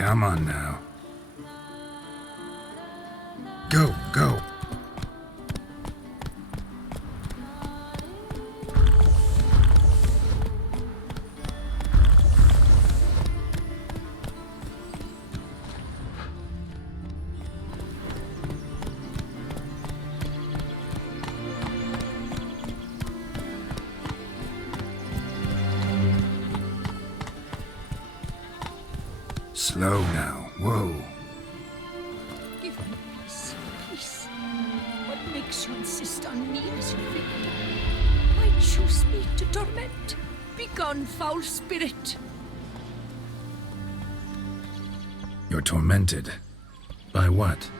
Come on now. Go, go. Slow now. Whoa. Give me peace, peace. What makes you insist on me as your victim? Why choose me to torment? Begone, foul spirit. You're tormented. By what?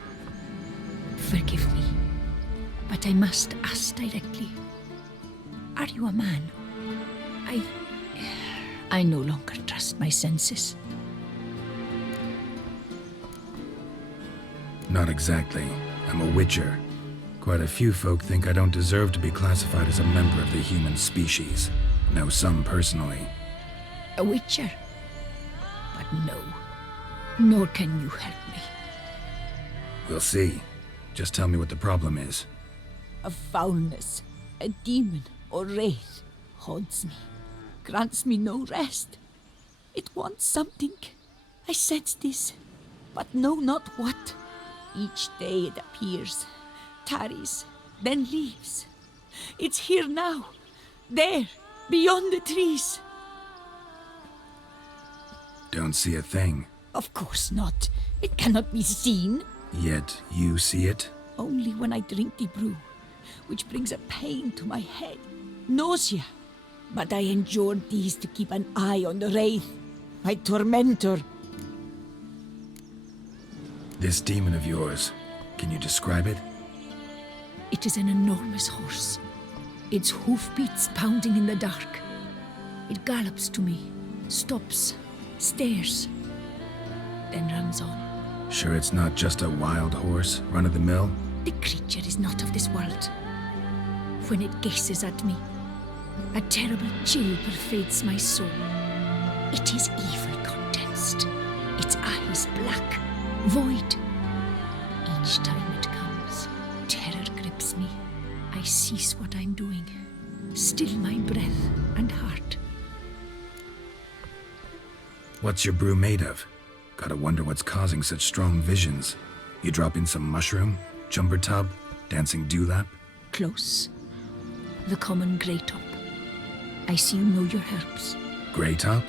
Forgive me, but I must ask directly. Are you a man? I no longer trust my senses. Not exactly. I'm a witcher. Quite a few folk think I don't deserve to be classified as a member of the human species. Know some personally. A witcher? But no. Nor can you help me. We'll see. Just tell me what the problem is. A foulness, a demon or wraith haunts me, grants me no rest. It wants something. I sense this, but know not what. Each day it appears, tarries, then leaves. It's here now, there, beyond the trees. Don't see a thing. Of course not. It cannot be seen. Yet you see it? Only when I drink the brew, which brings a pain to my head, nausea. But I endured these to keep an eye on the wraith, my tormentor. This demon of yours, can you describe it? It is an enormous horse, its hoofbeats pounding in the dark. It gallops to me, stops, stares, then runs on. Sure it's not just a wild horse, run-of-the-mill? The creature is not of this world. When it gazes at me, a terrible chill pervades my soul. It is evil condensed, its eyes black, void. Each time it comes, terror grips me. I cease what I'm doing, still my breath and heart. What's your brew made of? Gotta wonder what's causing such strong visions. You drop in some mushroom, jumper tub, dancing dewlap? Close. The common grey top. I see you know your herbs. Grey top?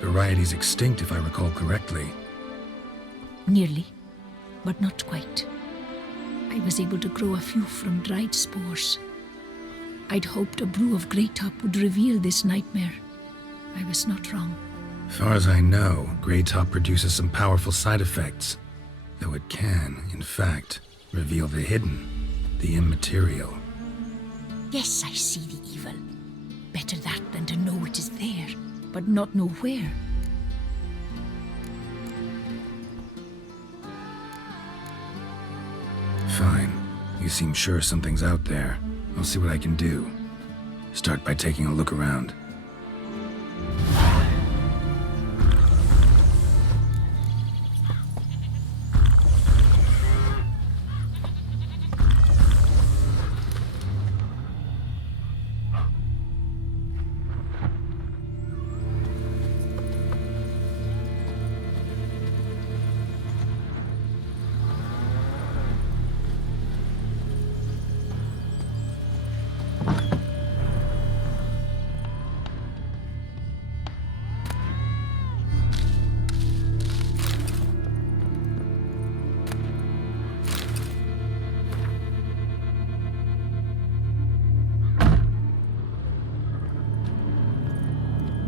Variety's extinct if I recall correctly. Nearly, but not quite. I was able to grow a few from dried spores. I'd hoped a brew of grey top would reveal this nightmare. I was not wrong. Far as I know, grey top produces some powerful side effects. Though it can, in fact, reveal the hidden, the immaterial. Yes, I see the evil. Better that than to know it is there, but not know where. Fine. You seem sure something's out there. I'll see what I can do. Start by taking a look around.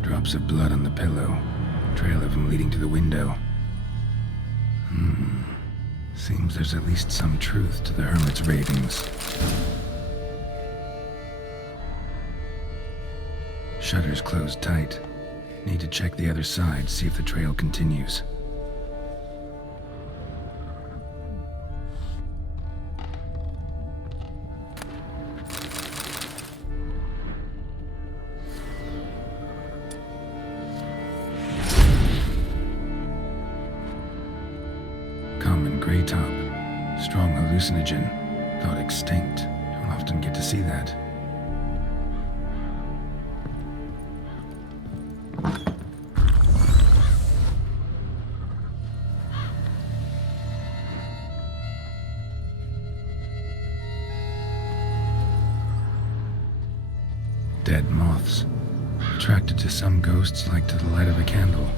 Drops of blood on the pillow. Trail of him leading to the window. Seems there's at least some truth to the hermit's ravings. Shutters closed tight. Need to check the other side, see if the trail continues. top. Strong hallucinogen. Thought extinct. Don't often get to see that. Dead moths. Attracted to some ghosts like to the light of a candle.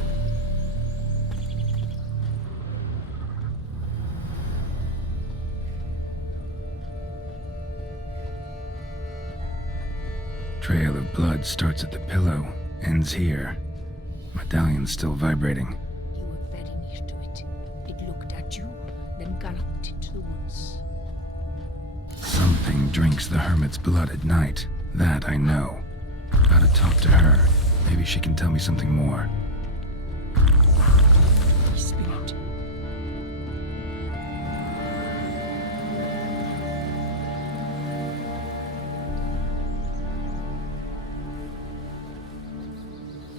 Trail of blood starts at the pillow, ends here. Medallion's still vibrating. You were very near to it. It looked at you, then galloped into the woods. Something drinks the hermit's blood at night. That I know. Gotta talk to her. Maybe she can tell me something more. Spirit.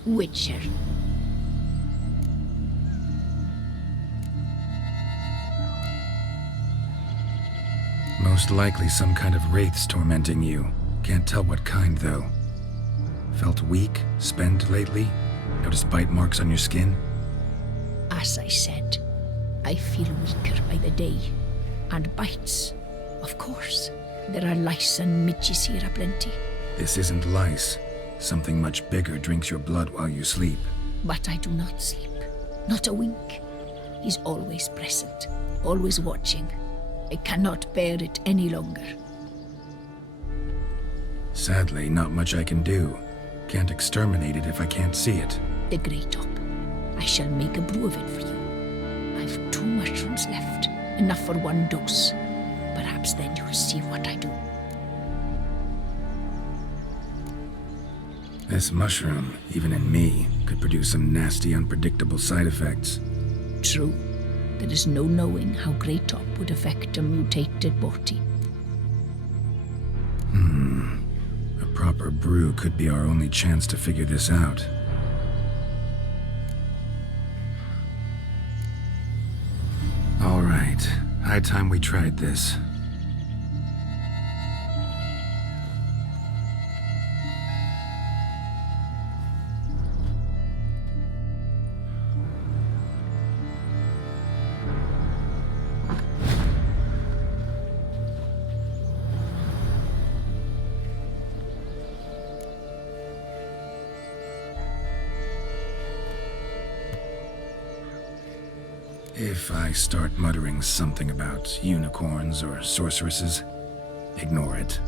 Witcher. Most likely some kind of wraiths tormenting you. Can't tell what kind, though. Felt weak, spent lately? Notice bite marks on your skin? As I said, I feel weaker by the day. And bites. Of course. There are lice and midges here aplenty. This isn't lice. Something much bigger drinks your blood while you sleep. But I do not sleep. Not a wink. He's always present. Always watching. I cannot bear it any longer. Sadly, not much I can do. Can't exterminate it if I can't see it. The grey top. I shall make a brew of it for you. I've 2 mushrooms left. Enough for 1 dose. Perhaps then you'll see what I do. This mushroom, even in me, could produce some nasty, unpredictable side effects. True. There is no knowing how grey top would affect a mutated body. A proper brew could be our only chance to figure this out. All right. High time we tried this. If I start muttering something about unicorns or sorceresses, ignore it.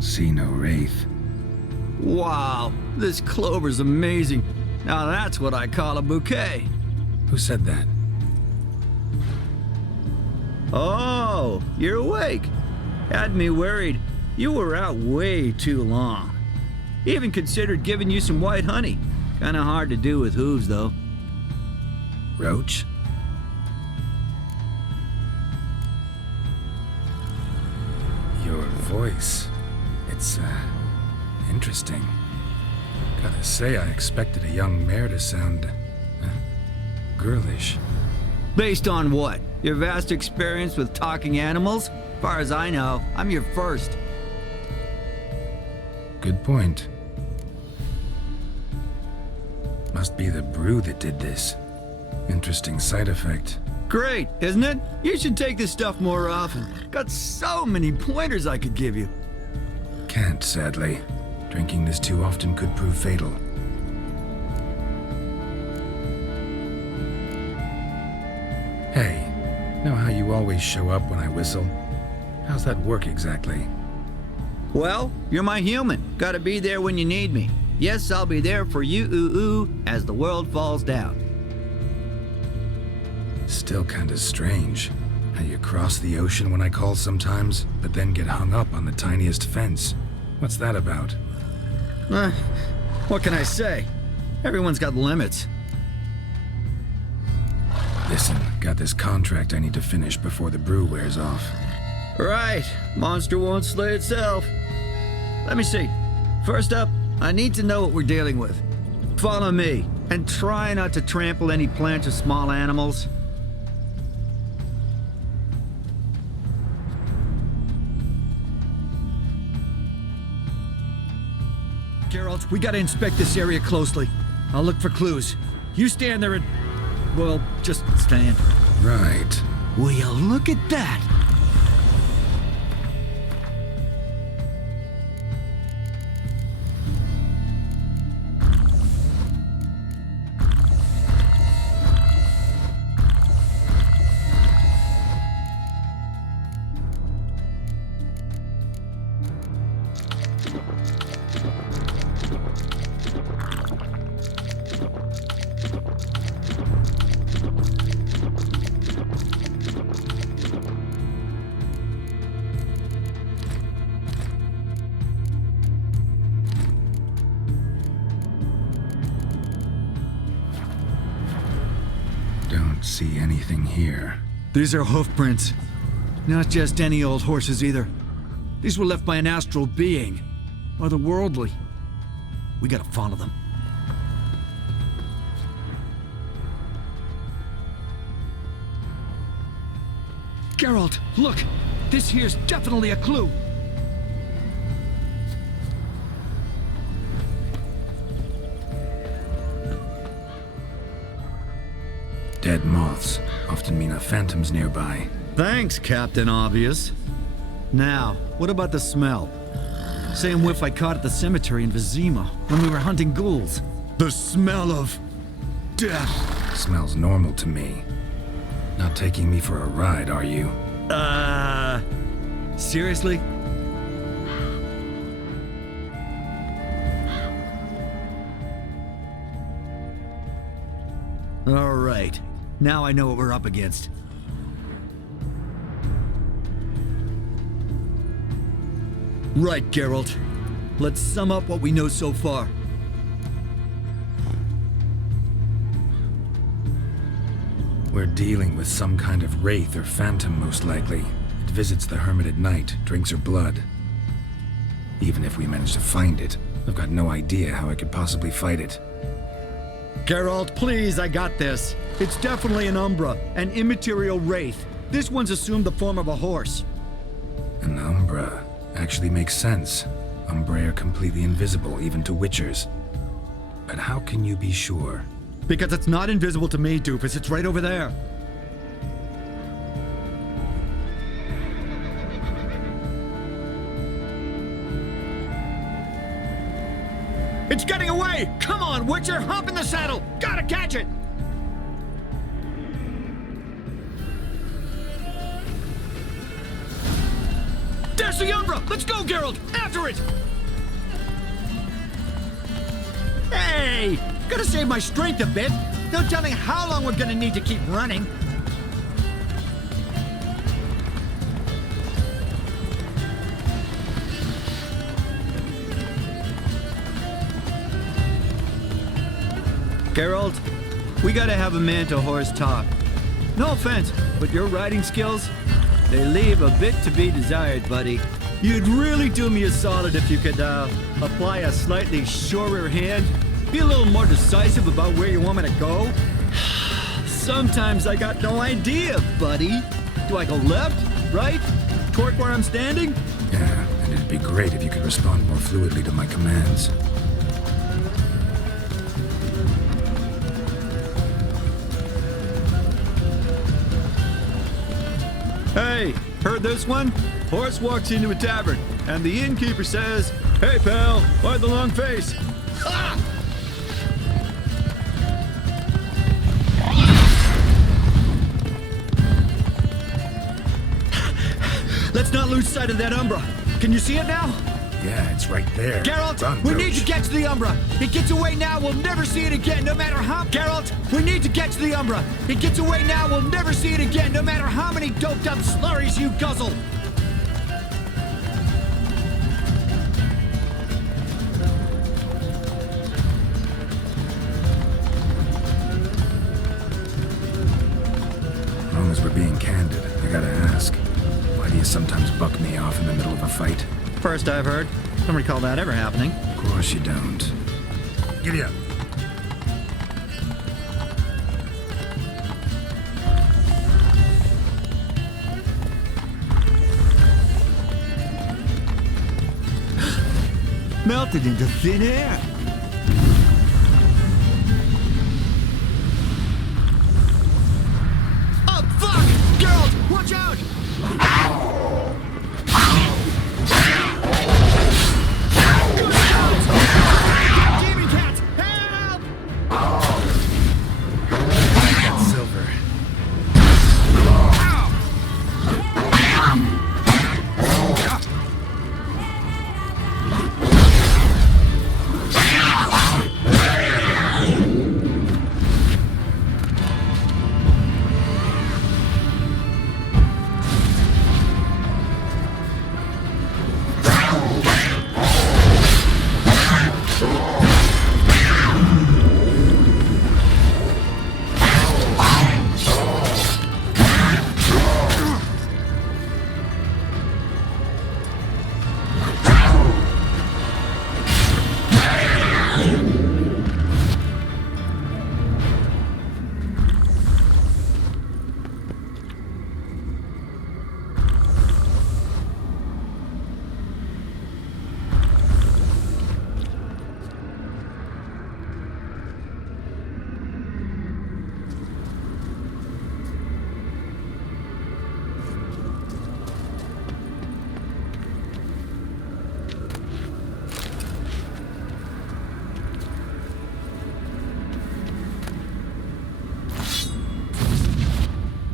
See no wraith. Wow, this clover's amazing. Now that's what I call a bouquet. Who said that? Oh, you're awake. Had me worried. You were out way too long. Even considered giving you some white honey. Kinda hard to do with hooves, though. Roach? Your voice. It's, interesting. Gotta say, I expected a young mare to sound, girlish. Based on what? Your vast experience with talking animals? As far as I know, I'm your first. Good point. Must be the brew that did this. Interesting side effect. Great, isn't it? You should take this stuff more often. Got so many pointers I could give you. Can't, sadly. Drinking this too often could prove fatal. Hey, know how you always show up when I whistle? How's that work exactly? Well, you're my human. Gotta be there when you need me. Yes, I'll be there for you, as the world falls down. Still kinda strange. How you cross the ocean when I call sometimes, but then get hung up on the tiniest fence. What's that about? What can I say? Everyone's got limits. Listen, got this contract I need to finish before the brew wears off. Right, monster won't slay itself. Let me see. First up, I need to know what we're dealing with. Follow me, and try not to trample any plants or small animals. Geralt, we gotta inspect this area closely. I'll look for clues. You stand there and... well, just stand. Right. Will you look at that? See anything here. These are hoof prints. Not just any old horses either. These were left by an astral being. Otherworldly. We gotta follow them. Geralt, look! This here's definitely a clue! Dead moths often mean a phantom's nearby. Thanks, Captain Obvious. Now, what about the smell? Same whiff I caught at the cemetery in Vizima when we were hunting ghouls. The smell of... death. Smells normal to me. Not taking me for a ride, are you? Seriously? All right. Now I know what we're up against. Right, Geralt. Let's sum up what we know so far. We're dealing with some kind of wraith or phantom, most likely. It visits the hermit at night, drinks her blood. Even if we manage to find it, I've got no idea how I could possibly fight it. Geralt, please, I got this. It's definitely an Umbra, an immaterial wraith. This one's assumed the form of a horse. An Umbra actually makes sense. Umbra are completely invisible, even to Witchers. But how can you be sure? Because it's not invisible to me, doofus. It's right over there. It's getting away! Come on, Witcher! Hop in the saddle! Gotta catch it! There's the Umbra! Let's go, Geralt! After it! Hey! Gotta save my strength a bit. No telling how long we're gonna need to keep running. Geralt, we gotta have a man-to-horse talk. No offense, but your riding skills, they leave a bit to be desired, buddy. You'd really do me a solid if you could, apply a slightly surer hand. Be a little more decisive about where you want me to go. Sometimes I got no idea, buddy. Do I go left, right, toward where I'm standing? Yeah, and it'd be great if you could respond more fluidly to my commands. Hey, heard this one? Horse walks into a tavern, and the innkeeper says, "Hey pal, why the long face?" Ah! Let's not lose sight of that Umbra. Can you see it now? Yeah, it's right there. Geralt, Run, we Roach. need to get to the Umbra. It gets away now, we'll never see it again, no matter how... Geralt, we need to get to the Umbra. It gets away now, we'll never see it again, no matter how many doped up slurries you guzzle. As long as we're being candid, I gotta ask. Why do you sometimes buck me off in the middle of a fight? First I've heard. Don't recall that ever happening. Of course you don't. Giddy up. Melted into thin air. Oh, fuck! Geralt, watch out! Demon cats, help! That's silver.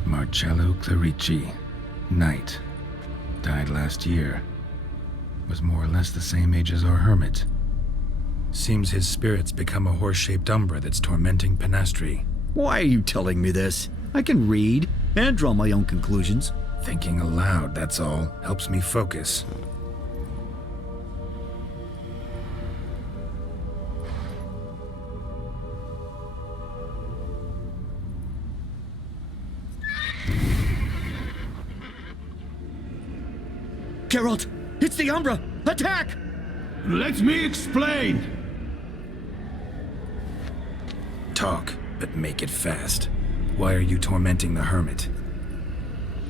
Marcello Clarici, Knight. Died last year. Was more or less the same age as our hermit. Seems his spirit's become a horse-shaped umbra that's tormenting Penastri. Why are you telling me this? I can read and draw my own conclusions. Thinking aloud, that's all. Helps me focus. Geralt, it's the Umbra! Attack! Let me explain. Talk, but make it fast. Why are you tormenting the hermit?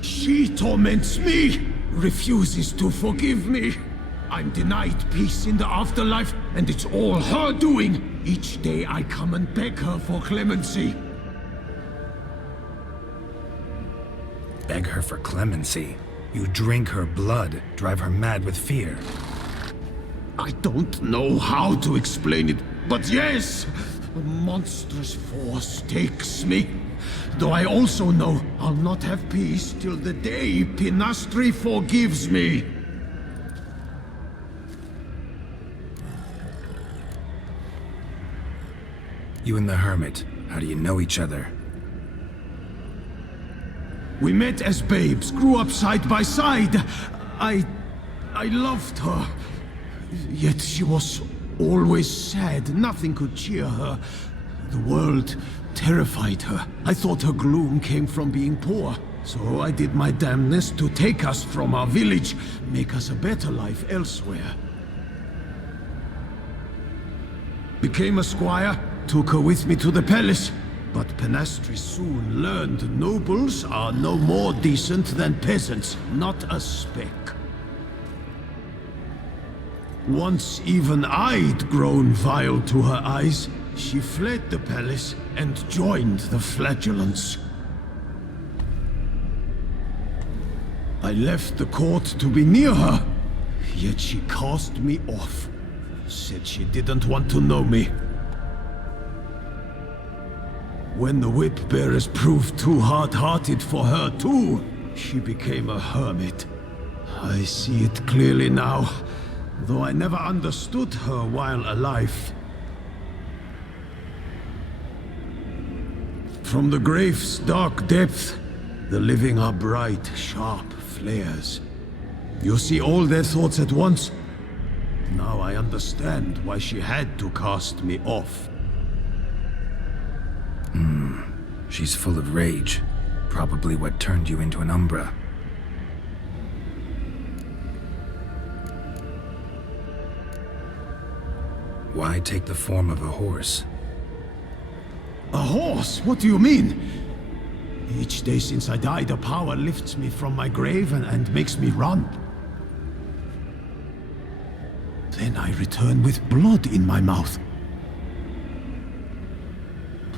She torments me, refuses to forgive me. I'm denied peace in the afterlife, and it's all her doing. Each day I come and beg her for clemency. Beg her for clemency. You drink her blood, drive her mad with fear. I don't know how to explain it, but yes, a monstrous force takes me. Though I also know I'll not have peace till the day Penastri forgives me. You and the hermit, how do you know each other? We met as babes, grew up side by side. I loved her. Yet she was always sad. Nothing could cheer her. The world terrified her. I thought her gloom came from being poor. So I did my damnedest to take us from our village, make us a better life elsewhere. Became a squire, took her with me to the palace. But Penastri soon learned nobles are no more decent than peasants, not a speck. Once even I'd grown vile to her eyes, she fled the palace and joined the flagellants. I left the court to be near her, yet she cast me off. Said she didn't want to know me. When the whip bearers proved too hard-hearted for her too, she became a hermit. I see it clearly now, though I never understood her while alive. From the grave's dark depth, the living are bright, sharp flares. You see all their thoughts at once. Now I understand why she had to cast me off. She's full of rage. Probably what turned you into an Umbra. Why take the form of a horse? A horse? What do you mean? Each day since I died, a power lifts me from my grave and makes me run. Then I return with blood in my mouth.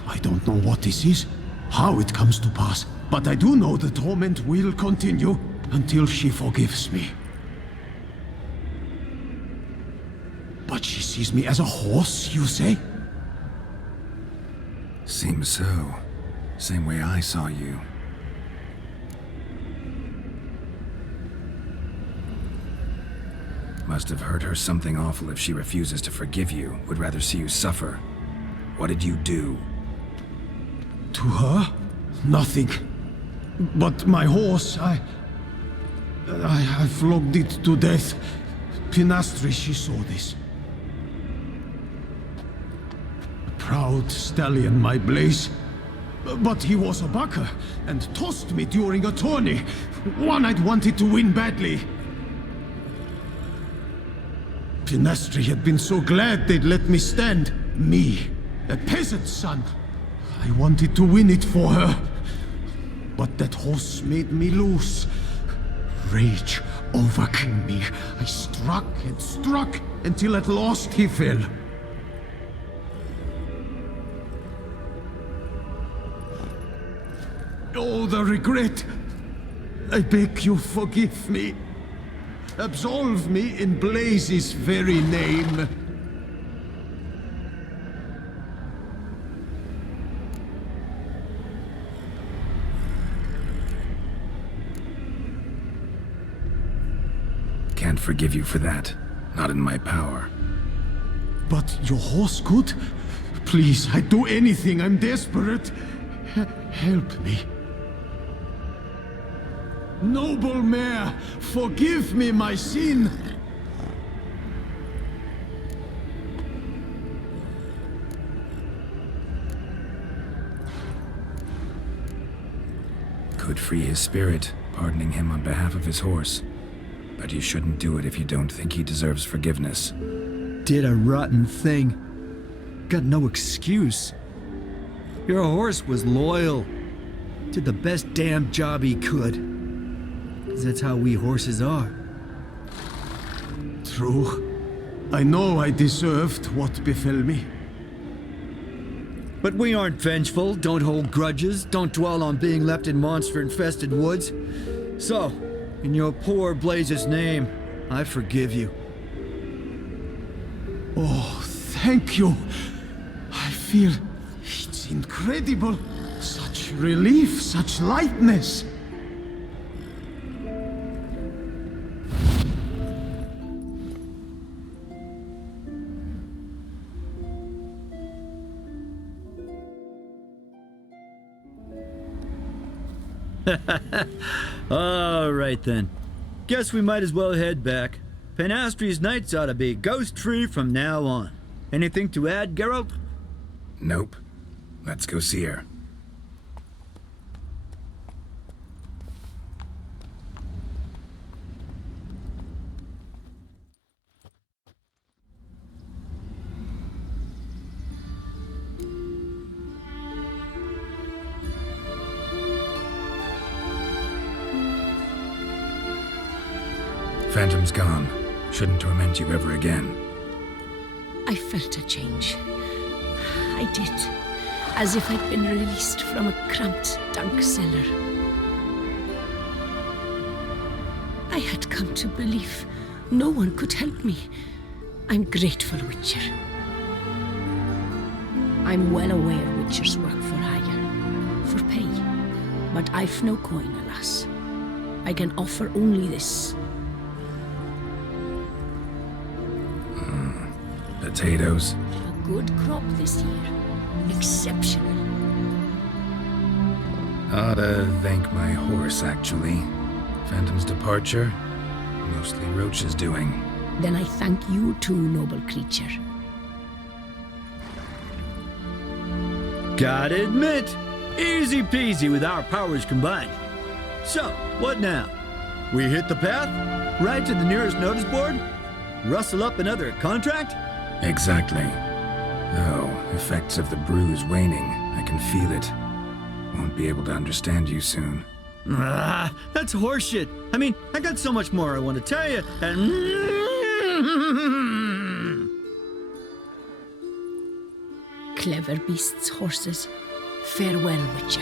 I don't know what this is, how it comes to pass, but I do know the torment will continue until she forgives me. But she sees me as a horse, you say? Seems so. Same way I saw you. Must have hurt her something awful if she refuses to forgive you, would rather see you suffer. What did you do? To her? Nothing. But my horse, I flogged it to death. Pinastri, she saw this. A proud stallion, my Blaze. But he was a bucker, and tossed me during a tourney. One I'd wanted to win badly. Pinastri had been so glad they'd let me stand. Me, a peasant's son. I wanted to win it for her. But that horse made me loose. Rage overcame me. I struck and struck until at last he fell. Oh, the regret. I beg you, forgive me. Absolve me in Blaze's very name. Can't forgive you for that. Not in my power. But your horse could? Please, I'd do anything. I'm desperate. Help me. Noble mare, forgive me my sin. Could free his spirit, pardoning him on behalf of his horse. But you shouldn't do it if you don't think he deserves forgiveness. Did a rotten thing. Got no excuse. Your horse was loyal. Did the best damn job he could. 'Cause that's how we horses are. True. I know I deserved what befell me. But we aren't vengeful, don't hold grudges, don't dwell on being left in monster-infested woods. So, in your poor Blaze's name, I forgive you. Oh, thank you. I feel it's incredible. Such relief, such lightness. All right then. Guess we might as well head back. Panastri's nights ought to be ghost-free from now on. Anything to add, Geralt? Nope. Let's go see her. Phantom's gone. Shouldn't torment you ever again. I felt a change. I did. As if I'd been released from a cramped dunk cellar. I had come to believe no one could help me. I'm grateful, Witcher. I'm well aware Witchers work for hire, for pay. But I've no coin, alas. I can offer only this. Potatoes? A good crop this year. Exceptional. Ought to thank my horse, actually. Phantom's departure? Mostly Roach's doing. Then I thank you too, noble creature. Gotta admit, easy peasy with our powers combined. So, what now? We hit the path? Right to the nearest notice board? Rustle up another contract? Exactly. Though, effects of the bruise waning, I can feel it. Won't be able to understand you soon. That's horseshit. I mean, I got so much more I want to tell you, and... Clever beasts, horses. Farewell, Witcher.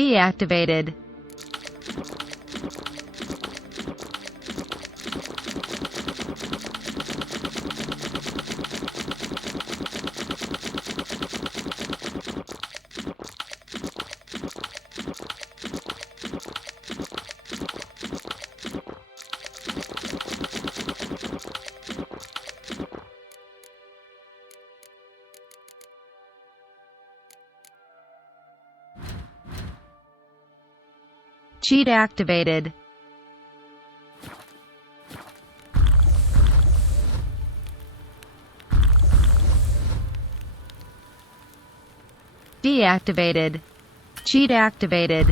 Deactivated. Cheat activated. Deactivated. Cheat activated.